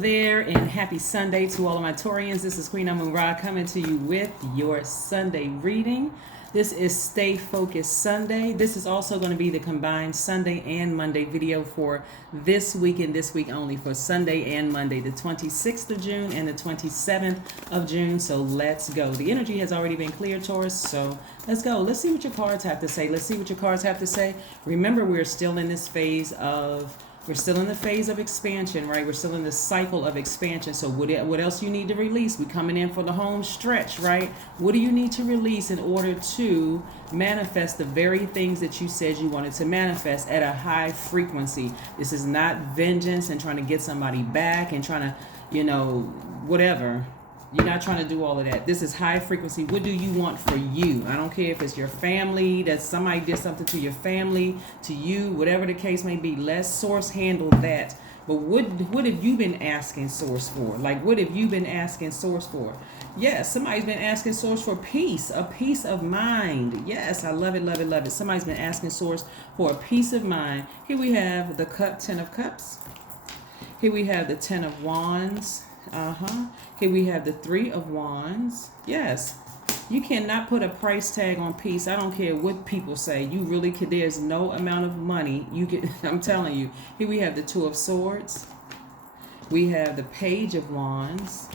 there, and happy Sunday to all of my Taurians. This is Queen Amun-Ra coming to you with your Sunday reading. This is Stay Focused Sunday. This is also going to be the combined Sunday and Monday video for this week and this week only, for Sunday and Monday, the 26th of June and the 27th of June. So let's go. The energy has already been cleared, Taurus, so let's go. Let's see what your cards have to say. Let's see what your cards have to say. Remember, we're still in this phase of We're still in the phase of expansion, right? We're still in the cycle of expansion. So what else you need to release? We're coming in for the home stretch, right? What do you need to release in order to manifest the very things that you said you wanted to manifest at a high frequency? This is not vengeance and trying to get somebody back and trying to, whatever. You're not trying to do all of that. This is high frequency. What do you want for you? I don't care if it's your family, that somebody did something to your family, to you, whatever the case may be. Let Source handle that. But what have you been asking Source for? Like, what have you been asking Source for? Yes, somebody's been asking Source for peace, a peace of mind. Yes, I love it, love it, love it. Somebody's been asking Source for a peace of mind. Here we have the Ten of Cups. Here we have the Ten of Wands. Here we have the Three of Wands. Yes, you cannot put a price tag on peace. I don't care what people say. You really could. There's no amount of money you get. I'm telling you. Here we have the Two of Swords. We have the Page of Wands.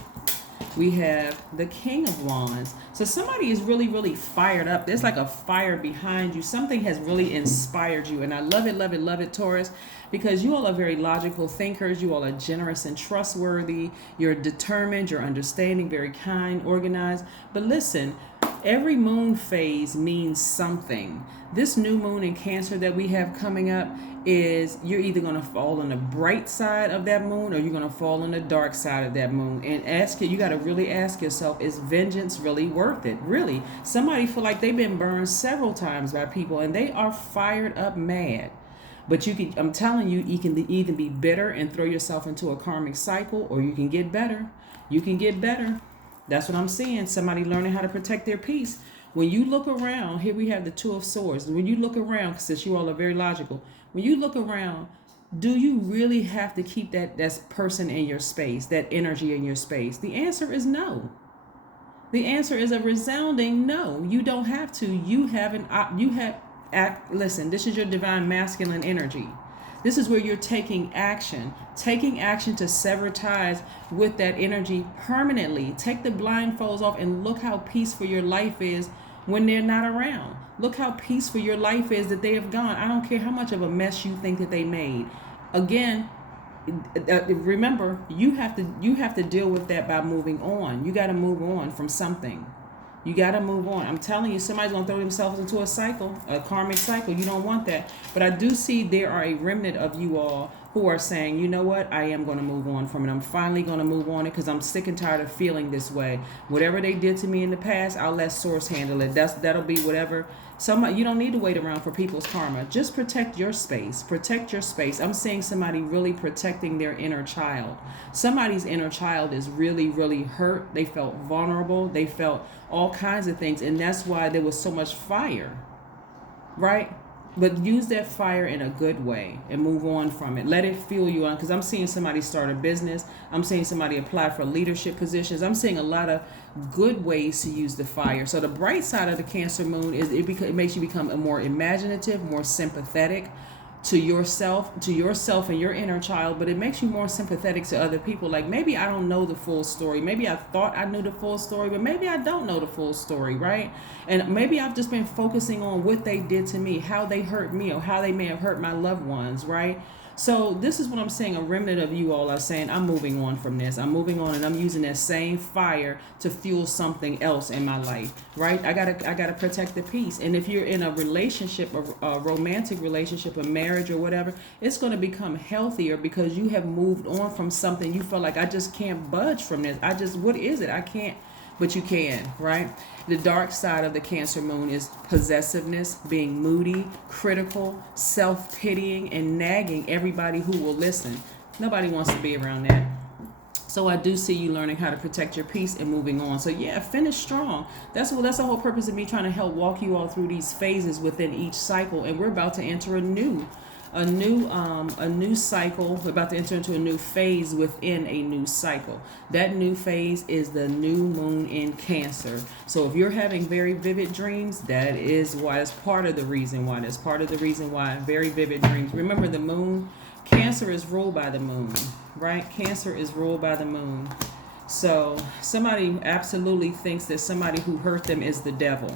We have the King of Wands. So somebody is really, really fired up. There's like a fire behind you. Something has really inspired you. And I love it, love it, love it, Taurus, because you all are very logical thinkers. You all are generous and trustworthy. You're determined. You're understanding, very kind, organized. But listen, every moon phase means something. This new moon in Cancer that we have coming up is you're either going to fall on the bright side of that moon or you're going to fall on the dark side of that moon. And you got to really ask yourself, is vengeance really worth it? Really? Somebody feel like they've been burned several times by people and they are fired up mad. But I'm telling you, you can either be bitter and throw yourself into a karmic cycle, or you can get better. You can get better. That's what I'm seeing. Somebody learning how to protect their peace. When you look around, here we have the Two of Swords. When you look around, since you all are very logical, when you look around, do you really have to keep that person in your space, that energy in your space? The answer is no. The answer is a resounding no. You don't have to. Listen, this is your divine masculine energy. This is where you're taking action to sever ties with that energy permanently. Take the blindfolds off and look how peaceful your life is when they're not around. Look how peaceful your life is that they have gone. I don't care how much of a mess you think that they made. Again, remember, you have to deal with that by moving on. You got to move on from something. You got to move on. I'm telling you, somebody's going to throw themselves into a cycle, a karmic cycle. You don't want that. But I do see there are a remnant of you all who are saying, you know what, I am going to move on from it. I'm finally going to move on it because I'm sick and tired of feeling this way. Whatever they did to me in the past, I'll let Source handle it. That'll be whatever. You don't need to wait around for people's karma. Just protect your space. Protect your space. I'm seeing somebody really protecting their inner child. Somebody's inner child is really, really hurt. They felt vulnerable. They felt all kinds of things. And that's why there was so much fire, right? But use that fire in a good way and move on from it. Let it fuel you on. Because I'm seeing somebody start a business. I'm seeing somebody apply for leadership positions. I'm seeing a lot of good ways to use the fire. So the bright side of the Cancer moon is it makes you become a more imaginative, more sympathetic to yourself and your inner child, but it makes you more sympathetic to other people. Like, maybe I don't know the full story. Maybe I thought I knew the full story, but maybe I don't know the full story, right? And maybe I've just been focusing on what they did to me, how they hurt me, or how they may have hurt my loved ones, right? So this is what I'm saying. A remnant of you all are saying, I'm moving on from this. I'm moving on, and I'm using that same fire to fuel something else in my life, right? I gotta protect the peace. And if you're in a relationship, a romantic relationship, a marriage or whatever, it's going to become healthier because you have moved on from something. You feel like, I just can't budge from this. What is it? I can't. But you can, right? The dark side of the Cancer moon is possessiveness, being moody, critical, self-pitying, and nagging everybody who will listen. Nobody wants to be around that. So I do see you learning how to protect your peace and moving on. So yeah, finish strong. That's the whole purpose of me trying to help walk you all through these phases within each cycle. And we're about to enter a new a new cycle. We're about to enter into a new phase within a new cycle. That new phase is the new moon in Cancer. So if you're having very vivid dreams, that is why. It's part of the reason why. That's part of the reason why. Very vivid dreams. Remember, the moon, Cancer is ruled by the moon, right? Cancer is ruled by the moon. So somebody absolutely thinks that somebody who hurt them is the devil.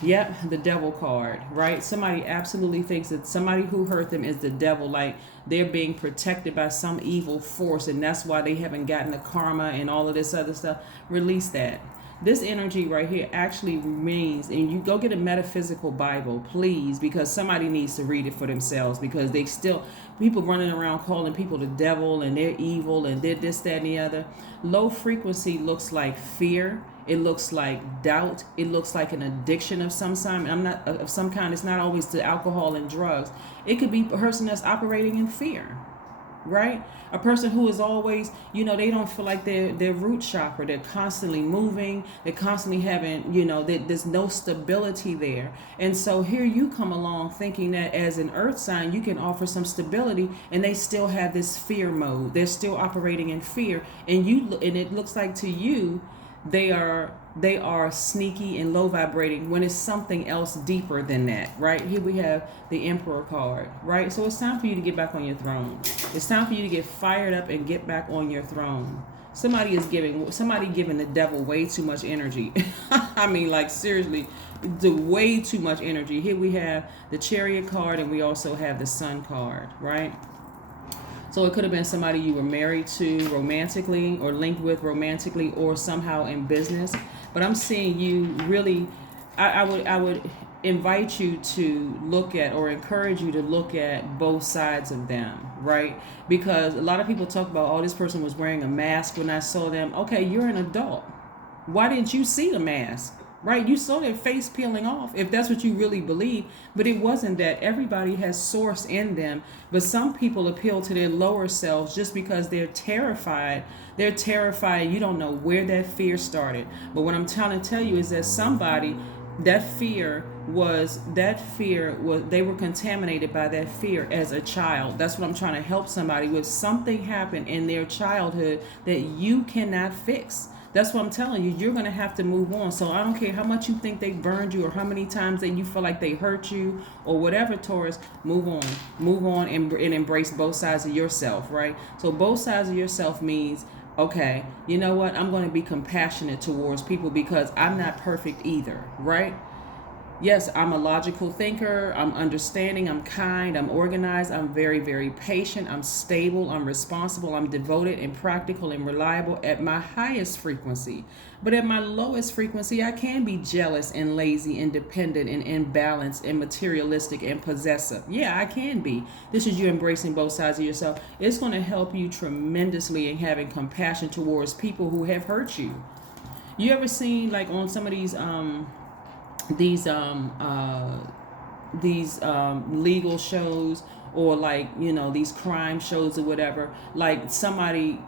Yep, the devil card, right? Somebody absolutely thinks that somebody who hurt them is the devil, like they're being protected by some evil force, and that's why they haven't gotten the karma and all of this other stuff. Release that. This energy right here actually means, and you go get a metaphysical Bible, please, because somebody needs to read it for themselves, because they still, people running around calling people the devil and they're evil and they're this, that, and the other. Low frequency looks like fear. It looks like doubt. It looks like an addiction of some kind. It's not always to alcohol and drugs. It could be a person that's operating in fear, right? A person who is always, they don't feel like their root chakra. They're constantly moving. They're constantly having, there's no stability there. And so here you come along thinking that as an earth sign, you can offer some stability, and they still have this fear mode. They're still operating in fear. And it looks like to you, they are sneaky and low vibrating when it's something else deeper than that, right? Here we have the Emperor card, right? So it's time for you to get back on your throne. It's time for you to get fired up and get back on your throne. Somebody giving the devil way too much energy. I mean, like, seriously, way too much energy. Here we have the Chariot card, and we also have the Sun card, right? So it could have been somebody you were married to romantically or linked with romantically or somehow in business. But I'm seeing you really, I would invite you to look at, or encourage you to look at both sides of them, right? Because a lot of people talk about, oh, this person was wearing a mask when I saw them. Okay, you're an adult. Why didn't you see the mask? Right? You saw their face peeling off, if that's what you really believe. But it wasn't that. Everybody has source in them. But some people appeal to their lower selves just because they're terrified. They're terrified. You don't know where that fear started. But what I'm trying to tell you is that somebody, they were contaminated by that fear as a child. That's what I'm trying to help somebody with. Something happened in their childhood that you cannot fix. That's what I'm telling you. You're going to have to move on. So I don't care how much you think they burned you or how many times that you feel like they hurt you or whatever, Taurus, move on and embrace both sides of yourself, right? So both sides of yourself means, okay, you know what? I'm going to be compassionate towards people because I'm not perfect either, right? Yes, I'm a logical thinker. I'm understanding. I'm kind. I'm organized. I'm very, very patient. I'm stable. I'm responsible. I'm devoted and practical and reliable at my highest frequency. But at my lowest frequency, I can be jealous and lazy and dependent and imbalanced and materialistic and possessive. Yeah, I can be. This is you embracing both sides of yourself. It's going to help you tremendously in having compassion towards people who have hurt you. You ever seen, like, on some of these legal shows, or like, these crime shows or whatever, like somebody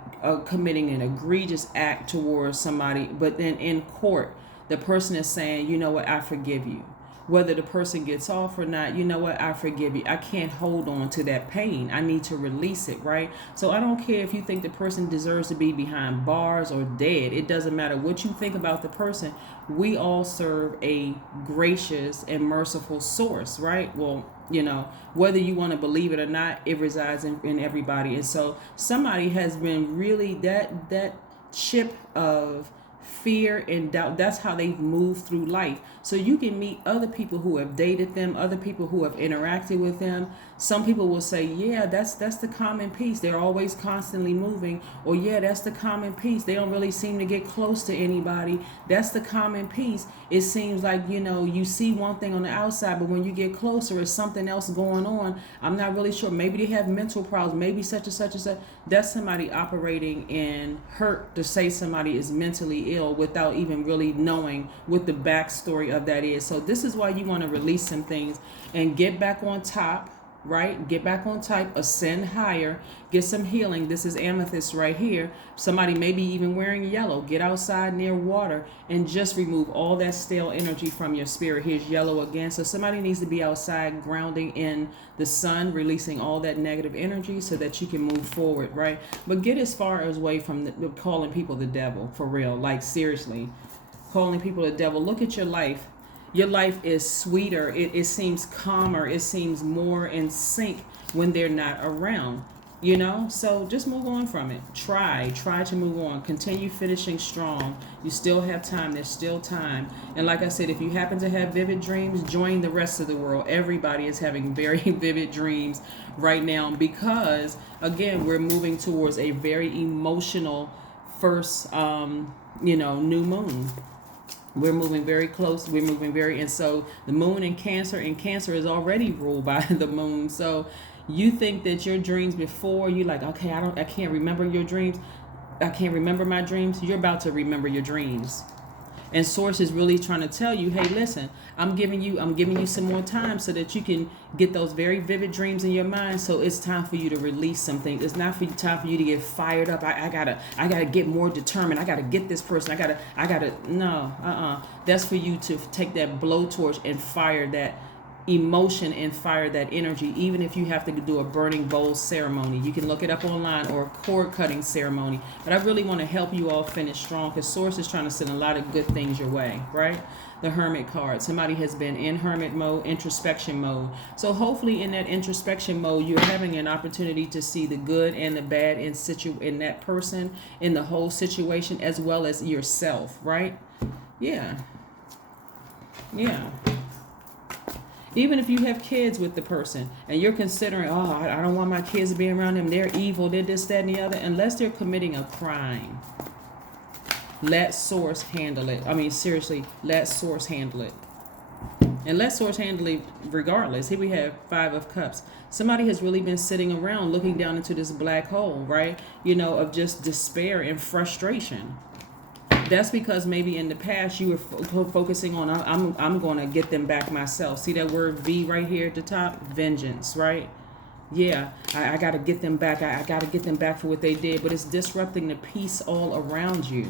committing an egregious act towards somebody, but then in court the person is saying, you know what, I forgive you. Whether the person gets off or not, you know what, I forgive you. I can't hold on to that pain. I need to release it, right? So I don't care if you think the person deserves to be behind bars or dead. It doesn't matter what you think about the person. We all serve a gracious and merciful source, right? Well, whether you want to believe it or not, it resides in everybody. And so somebody has been really that chip of fear and doubt. That's how they've moved through life. So you can meet other people who have dated them, other people who have interacted with them. Some people will say, yeah, that's the common piece. They're always constantly moving. Or yeah, that's the common piece. They don't really seem to get close to anybody. That's the common piece. It seems like, you see one thing on the outside, but when you get closer, it's something else going on. I'm not really sure. Maybe they have mental problems. Maybe such and such and such. That's somebody operating in hurt to say somebody is mentally ill without even really knowing what the backstory of that is. So this is why you want to release some things and get back on top. right? Get back on type, ascend higher, get some healing. This is amethyst right here. Somebody maybe even wearing yellow. Get outside near water and just remove all that stale energy from your spirit. Here's yellow again. So somebody needs to be outside grounding in the sun, releasing all that negative energy so that you can move forward, right? But get as far as away from calling people the devil, for real. Like, seriously, calling people the devil. Look at your life. Your life is sweeter. It seems calmer. It seems more in sync when they're not around, you know? So just move on from it. Try to move on. Continue finishing strong. You still have time. There's still time. And like I said, if you happen to have vivid dreams, join the rest of the world. Everybody is having very vivid dreams right now because, again, we're moving towards a very emotional first, new moon. We're moving very close. And so the moon in Cancer is already ruled by the moon. So you think that your dreams before, you like, okay, I can't remember your dreams. I can't remember my dreams. You're about to remember your dreams. And Source is really trying to tell you, hey, listen, I'm giving you some more time so that you can get those very vivid dreams in your mind. So it's time for you to release some things. It's not time for you to get fired up. I gotta get more determined. I gotta get this person. That's for you to take that blowtorch and fire that emotion and fire that energy, even if you have to do a burning bowl ceremony. You can look it up online, or a cord cutting ceremony. But I really want to help you all finish strong because Source is trying to send a lot of good things your way, right? The Hermit card. Somebody has been in hermit mode, introspection mode. So hopefully in that introspection mode, you're having an opportunity to see the good and the bad in that person, in the whole situation, as well as yourself, right? Yeah. Even if you have kids with the person and you're considering, I don't want my kids to be around them, they're evil, they're this, that, and the other, unless they're committing a crime, let Source handle it. I mean, seriously, let Source handle it. And let Source handle it regardless. Here we have 5 of Cups. Somebody has really been sitting around looking down into this black hole, right? Of just despair and frustration. That's because maybe in the past you were focusing on, I'm going to get them back myself. See that word V right here at the top? Vengeance, right? Yeah, I got to get them back. I got to get them back for what they did. But it's disrupting the peace all around you.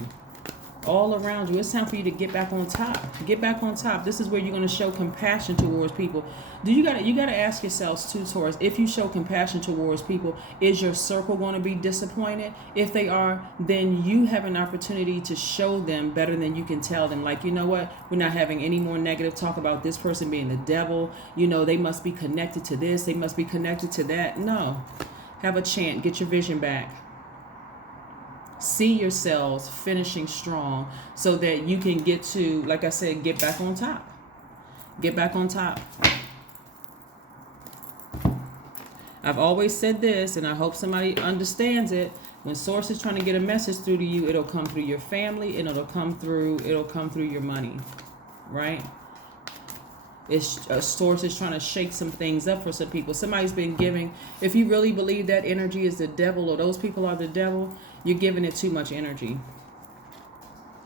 All around you. It's time for you to get back on top. Get back on top. This is where you're going to show compassion towards people. You gotta ask yourselves too, Taurus, if you show compassion towards people, is your circle going to be disappointed? If they are, then you have an opportunity to show them better than you can tell them. Like, you know what? We're not having any more negative talk about this person being the devil. They must be connected to this. They must be connected to that. No. Have a chant. Get your vision back. See yourselves finishing strong so that you can get to, like I said, get back on top. Get back on top. I've always said this, and I hope somebody understands it. When Source is trying to get a message through to you, it'll come through your family, and it'll come through your money, right? Source is trying to shake some things up for some people. Somebody's been giving. If you really believe that energy is the devil, or those people are the devil, you're giving it too much energy.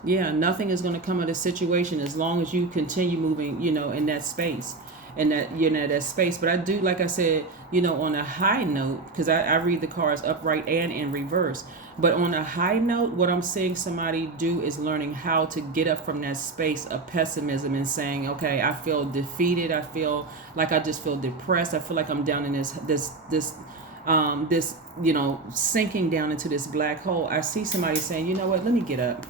Yeah, nothing is going to come of the situation as long as you continue moving, in that space. And that space. But I do, like I said, on a high note, because I read the cards upright and in reverse. But on a high note, what I'm seeing somebody do is learning how to get up from that space of pessimism and saying, okay, I feel defeated. I feel like I just feel depressed. I feel like I'm down in this sinking down into this black hole. I see somebody saying, you know what, let me get up.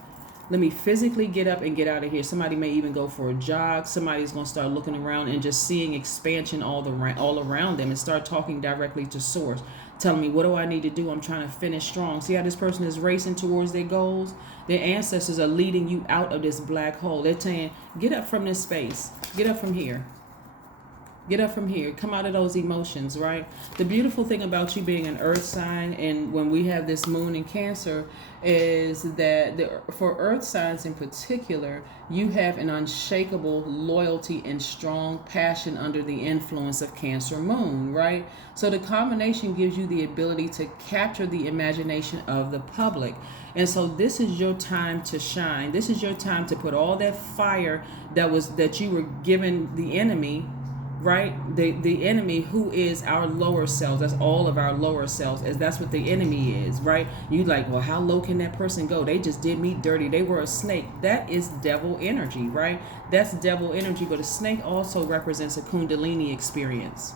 Let me physically get up and get out of here. Somebody may even go for a jog. Somebody's going to start looking around and just seeing expansion all around them and start talking directly to Source. Telling me, what do I need to do? I'm trying to finish strong. See how this person is racing towards their goals? Their ancestors are leading you out of this black hole. They're saying, get up from this space. Get up from here. Get up from here. Come out of those emotions, right? The beautiful thing about you being an earth sign, and when we have this moon in Cancer, is that for earth signs in particular, you have an unshakable loyalty and strong passion under the influence of Cancer moon, right? So the combination gives you the ability to capture the imagination of the public. And so this is your time to shine. This is your time to put all that fire that you were given the enemy, right? The enemy, who is our lower selves, that's all of our lower selves, as that's what the enemy is, right? You like, well, how low can that person go? They just did me dirty, they were a snake. That is devil energy, right? That's devil energy. But a snake also represents a kundalini experience.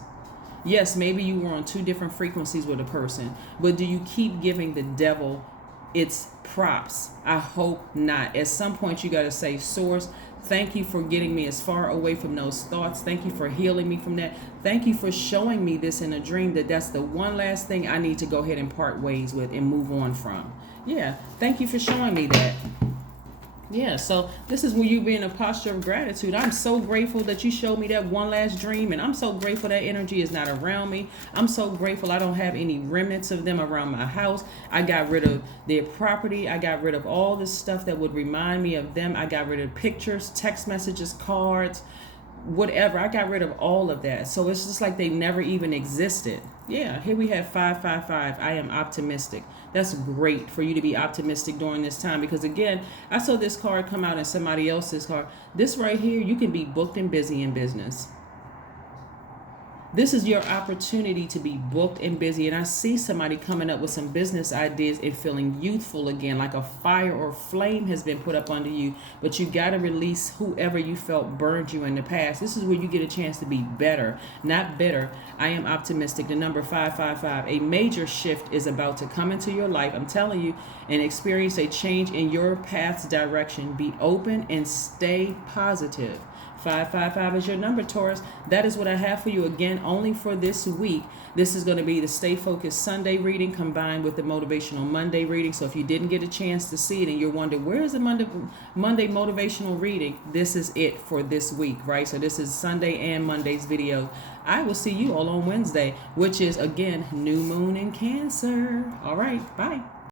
Yes, maybe you were on two different frequencies with a person, but do you keep giving the devil its props? I hope not. At some point you got to say, source, thank you for getting me as far away from those thoughts. Thank you for healing me from that. Thank you for showing me this in a dream, that that's the one last thing I need to go ahead and part ways with and move on from. Yeah, thank you for showing me that. Yeah, so this is when you be in a posture of gratitude. I'm so grateful that you showed me that one last dream, and I'm so grateful that energy is not around me. I'm so grateful I don't have any remnants of them around my house. I got rid of their property. I got rid of all this stuff that would remind me of them. I got rid of pictures, text messages, cards, whatever. I got rid of all of that. So it's just like they never even existed. Yeah, here we have 555. I am optimistic. That's great for you to be optimistic during this time, because again, I saw this card come out in somebody else's card. This right here, you can be booked and busy in business. This is your opportunity to be booked and busy. And I see somebody coming up with some business ideas and feeling youthful again, like a fire or flame has been put up under you. But you got to release whoever you felt burned you in the past. This is where you get a chance to be better, not bitter. I am optimistic. The number 555. A major shift is about to come into your life. I'm telling you, and experience a change in your path's direction. Be open and stay positive. 555 is your number, Taurus. That is what I have for you, again, only for this week. This is going to be the Stay Focused Sunday reading combined with the Motivational Monday reading. So if you didn't get a chance to see it and you're wondering, where is the Monday motivational reading? This is it for this week, right? So this is Sunday and Monday's video. I will see you all on Wednesday, which is, again, new moon in Cancer. All right, bye.